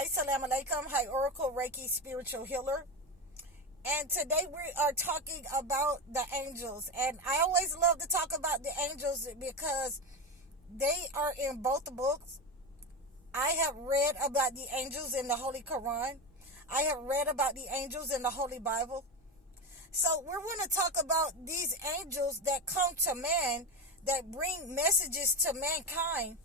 Assalamu alaikum. Hi, Oracle Reiki Spiritual Healer. And today we are talking about the angels. And I always love to talk about the angels because they are in both the books. I have read about the angels in the Holy Quran. I have read about the angels in the Holy Bible. So we're going to talk about these angels that come to man, that bring messages to mankind.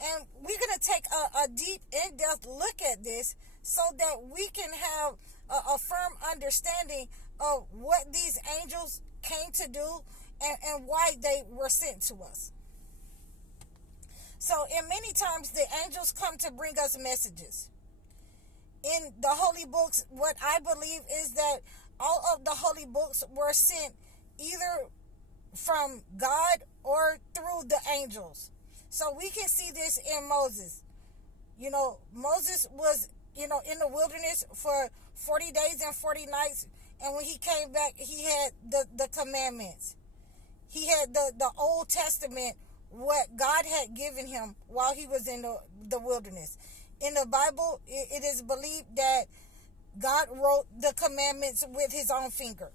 And we're going to take a deep, in-depth look at this so that we can have a firm understanding of what these angels came to do and why they were sent to us. So, in many times, the angels come to bring us messages. In the holy books, what I believe is that all of the holy books were sent either from God or through the angels. So we can see this in Moses. Moses was, in the wilderness for 40 days and 40 nights. And when he came back, he had the commandments. He had the Old Testament, what God had given him while he was in the wilderness. In the Bible, it is believed that God wrote the commandments with his own finger.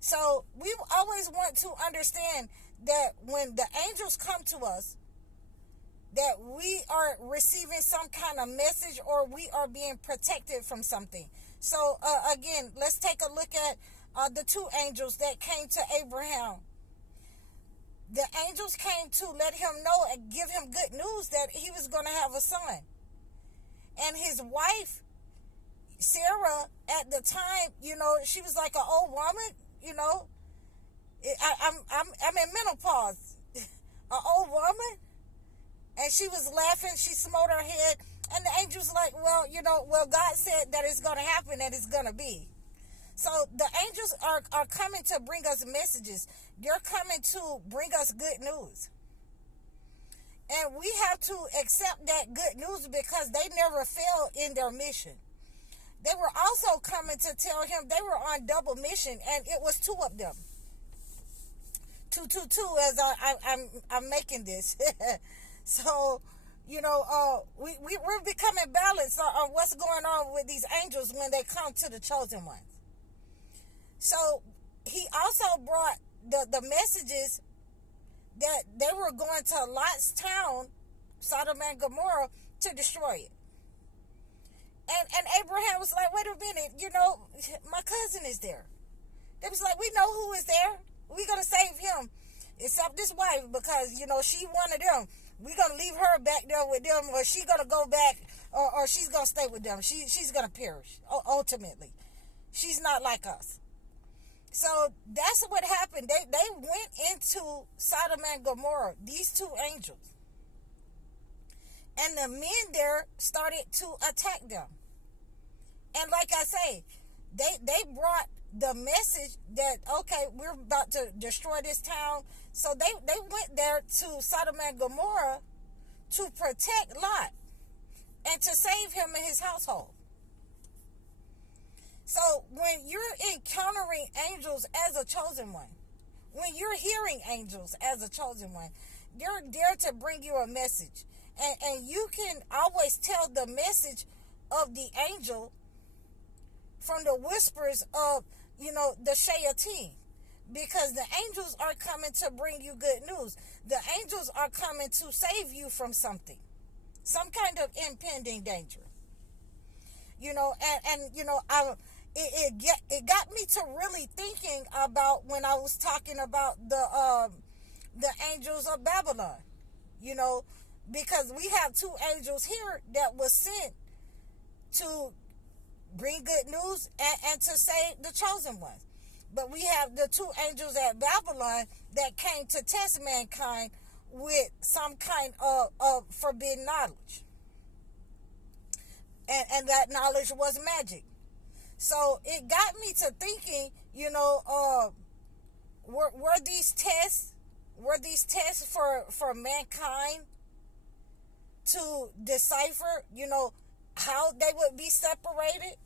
So we always want to understand that when the angels come to us, that we are receiving some kind of message or we are being protected from something. So again, let's take a look at the two angels that came to Abraham. The angels came to let him know and give him good news that he was going to have a son. And his wife, Sarah, at the time, she was like an old woman, I'm in menopause. An old woman. And she was laughing. She smote her head. And the angel's like, well, God said that it's going to happen, that it's going to be. So the angels are coming to bring us messages. They're coming to bring us good news. And we have to accept that good news because they never failed in their mission. They were also coming to tell him they were on double mission, and it was two of them. Two, as I'm making this. So, we're becoming balanced on what's going on with these angels when they come to the chosen ones. So, he also brought the messages that they were going to Lot's town, Sodom and Gomorrah, to destroy it. And Abraham was like, wait a minute, my cousin is there. They was like, we know who is there. We're going to save him, except this wife, because, she one of them. We're going to leave her back there with them, or she's going to go back, or she's going to stay with them. She's going to perish, ultimately. She's not like us. So that's what happened. They went into Sodom and Gomorrah, these two angels. And the men there started to attack them. And like I say, they brought the message that, okay, we're about to destroy this town. So they went there to Sodom and Gomorrah to protect Lot and to save him and his household. So when you're encountering angels as a chosen one, when you're hearing angels as a chosen one, they're there to bring you a message. And you can always tell the message of the angel from the whispers of, the shayateen. Because the angels are coming to bring you good news. The angels are coming to save you from something. Some kind of impending danger. It got me to really thinking about when I was talking about the angels of Babylon. Because we have two angels here that was sent to bring good news and to save the chosen ones. But we have the two angels at Babylon that came to test mankind with some kind of forbidden knowledge. And that knowledge was magic. So it got me to thinking, were these tests for mankind to decipher, how they would be separated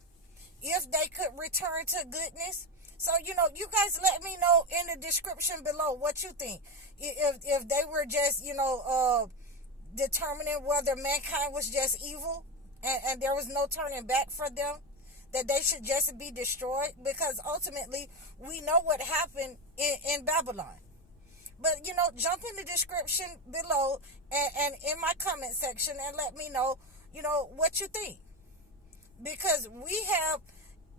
if they could return to goodness? So, you guys let me know in the description below what you think. If they were just, determining whether mankind was just evil and there was no turning back for them, that they should just be destroyed, because ultimately we know what happened in Babylon. But, jump in the description below and in my comment section and let me know, what you think. Because we have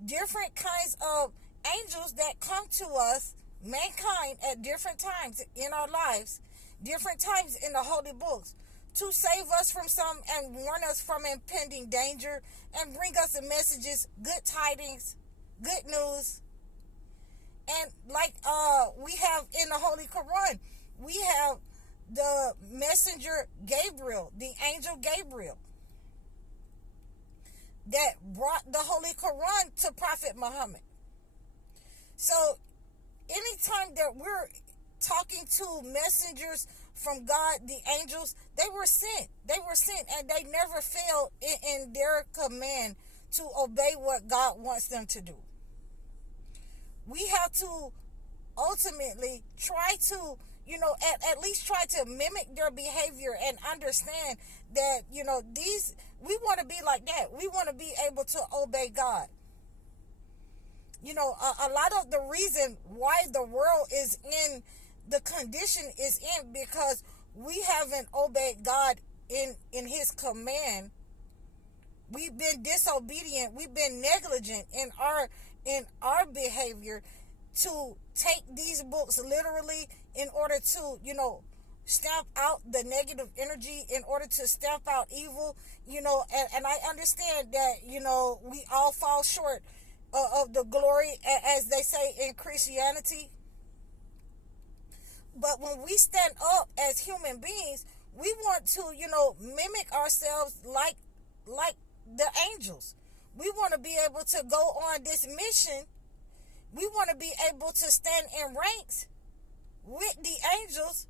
different kinds of angels that come to us, mankind, at different times in our lives, different times in the holy books, to save us from some and warn us from impending danger and bring us the messages, good tidings, good news. And like we have in the Holy Quran, we have the messenger Gabriel, the angel Gabriel, that brought the Holy Quran to Prophet Muhammad. So anytime that we're talking to messengers from God, the angels, they were sent, and they never failed in their command to obey what God wants them to do. We have to ultimately try to, at least try to mimic their behavior and understand that, we want to be like that. We want to be able to obey God. A lot of the reason why the world is in the condition is in because we haven't obeyed God in his command. We've been disobedient. We've been negligent in our behavior to take these books literally in order to, stamp out the negative energy, in order to stamp out evil, and I understand that, we all fall short of the glory, as they say in Christianity. But when we stand up as human beings, we want to, mimic ourselves like the angels. We want to be able to go on this mission. We want to be able to stand in ranks with the angels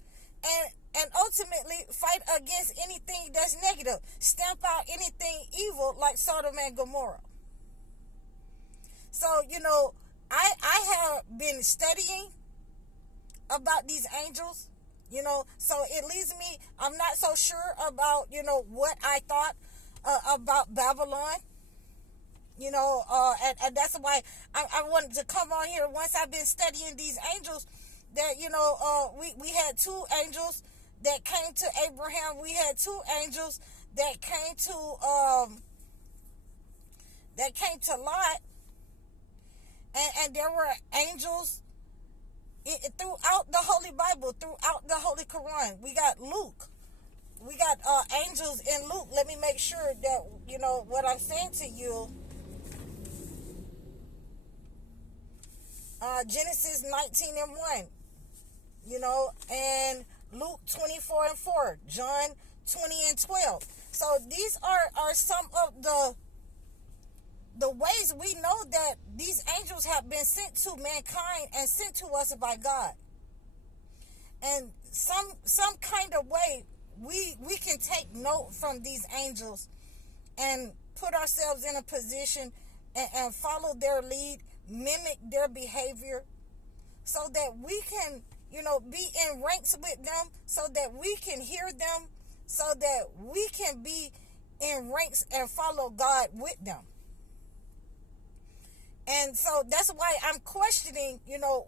and ultimately fight against anything that's negative. Stamp out anything evil like Sodom and Gomorrah. So, I have been studying about these angels, so it leaves me, I'm not so sure about, what I thought about Babylon, and that's why I wanted to come on here once I've been studying these angels, that, we had two angels that came to Abraham. We had two angels that came to Lot, and there were angels throughout the Holy Bible, throughout the Holy Quran. We got Luke. We got angels in Luke. Let me make sure that, what I'm saying to you. Genesis 19:1, and Luke 24:4, John 20:12. So these are some of the ways we know that these angels have been sent to mankind and sent to us by God. And some kind of way we can take note from these angels and put ourselves in a position and follow their lead, mimic their behavior, so that we can, be in ranks with them, so that we can hear them, so that we can be in ranks and follow God with them. And so that's why I'm questioning,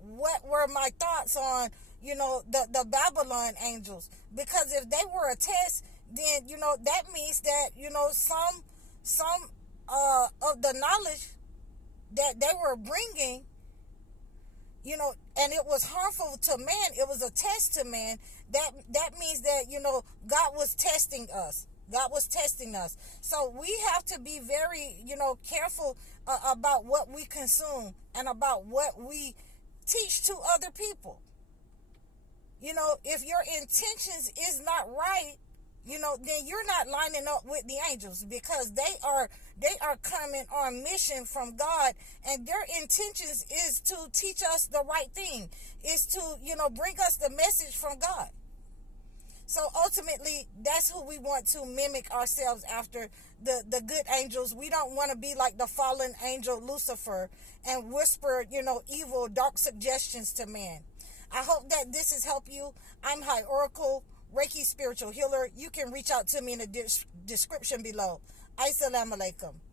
what were my thoughts on, the Babylon angels. Because if they were a test, then, that means that, some of the knowledge that they were bringing, and it was harmful to man, it was a test to man, that means that, God was testing us. God was testing us. So we have to be very, careful about what we consume and about what we teach to other people. If your intentions is not right, then you're not lining up with the angels, because they are coming on mission from God, and their intentions is to teach us the right thing, is to, bring us the message from God. So ultimately, that's who we want to mimic ourselves after, the good angels. We don't want to be like the fallen angel Lucifer and whisper, evil, dark suggestions to man. I hope that this has helped you. I'm High Oracle, Reiki spiritual healer. You can reach out to me in the description below. Assalamu alaikum.